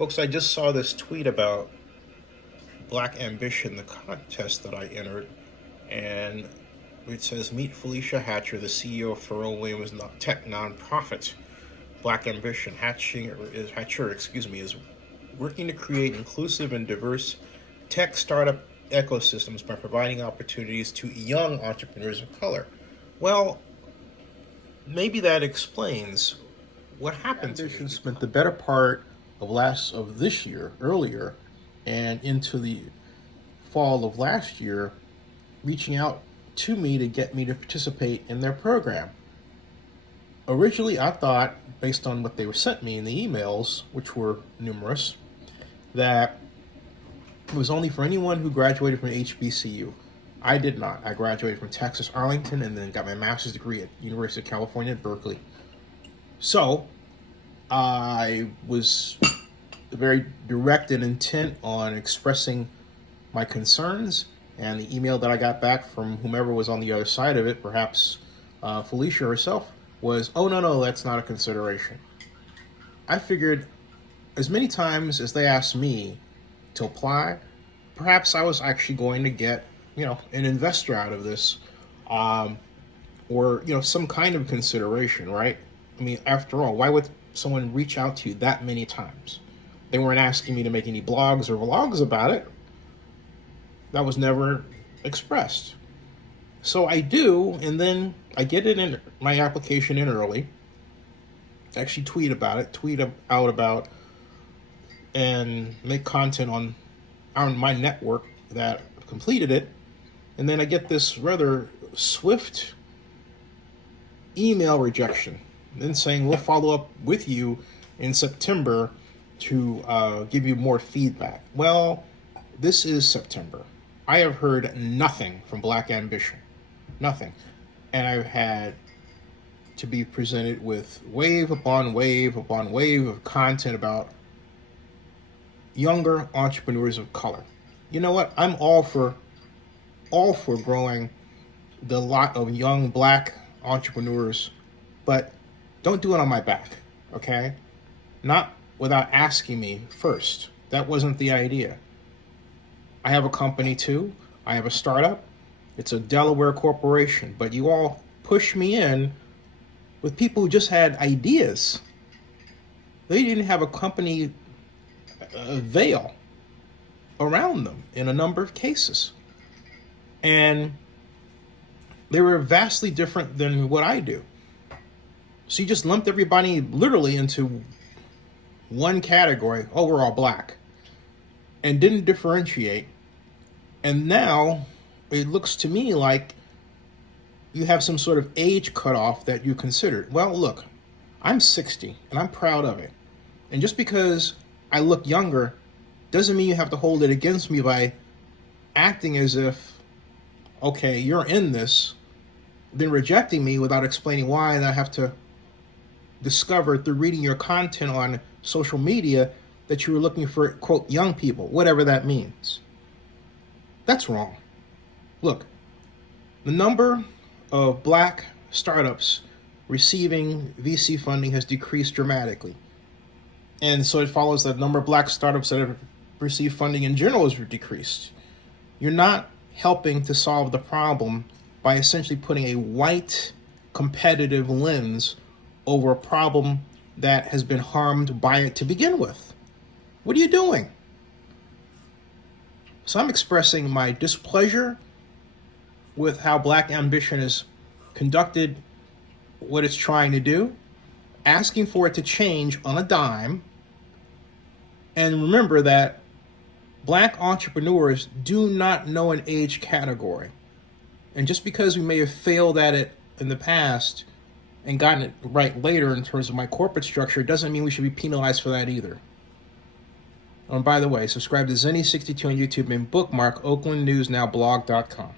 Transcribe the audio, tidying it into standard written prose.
Folks, I just saw this tweet about Black Ambition, the contest that I entered, and it says, meet Felicia Hatcher, the CEO of Pharrell Williams tech nonprofit. Black Ambition Hatcher, is working to create inclusive and diverse tech startup ecosystems by providing opportunities to young entrepreneurs of color. Well, maybe that explains what happened. Ambition spent the better part of this year, earlier, and into the fall of last year, reaching out to me to get me to participate in their program. Originally, I thought, based on what they were sent me in the emails, which were numerous, that it was only for anyone who graduated from HBCU. I did not. I graduated from Texas Arlington and then got my master's degree at University of California at Berkeley. So I was very direct and intent on expressing my concerns, and the email that I got back from whomever was on the other side of it, perhaps Felicia herself, was, oh, no, that's not a consideration. I figured as many times as they asked me to apply, perhaps I was actually going to get, an investor out of this, or, some kind of consideration, right? I mean, after all, why would someone reach out to you that many times? They weren't asking me to make any blogs or vlogs about it. That was never expressed. So I do, and then I get it in my application in early. Actually tweet out about, and make content on my network that completed it. And then I get this rather swift email rejection, then saying we'll follow up with you in September to give you more feedback. Well, this is September. I have heard nothing from Black Ambition. Nothing. And I've had to be presented with wave upon wave upon wave of content about younger entrepreneurs of color. You know what? I'm all for growing the lot of young Black entrepreneurs, but don't do it on my back, okay? Not without asking me first. That wasn't the idea. I have a company too. I have a startup. It's a Delaware corporation, but you all push me in with people who just had ideas. They didn't have a company veil around them in a number of cases. And they were vastly different than what I do. So you just lumped everybody literally into one category. Oh, we're all Black. And didn't differentiate. And now it looks to me like you have some sort of age cutoff that you considered. Well, look, I'm 60 and I'm proud of it. And just because I look younger doesn't mean you have to hold it against me by acting as if, okay, you're in this, then rejecting me without explaining why, and I have to discover through reading your content on social media that you were looking for, quote, young people, whatever that means. That's wrong. Look, the number of Black startups receiving VC funding has decreased dramatically. And so it follows that the number of Black startups that have received funding in general has decreased. You're not helping to solve the problem by essentially putting a white competitive lens over a problem that has been harmed by it to begin with. What are you doing? So I'm expressing my displeasure with how Black Ambition has conducted what it's trying to do, asking for it to change on a dime. And remember that Black entrepreneurs do not know an age category. And just because we may have failed at it in the past and gotten it right later in terms of my corporate structure doesn't mean we should be penalized for that either. And by the way, subscribe to Zenny62 on YouTube and bookmark oaklandnewsnowblog.com.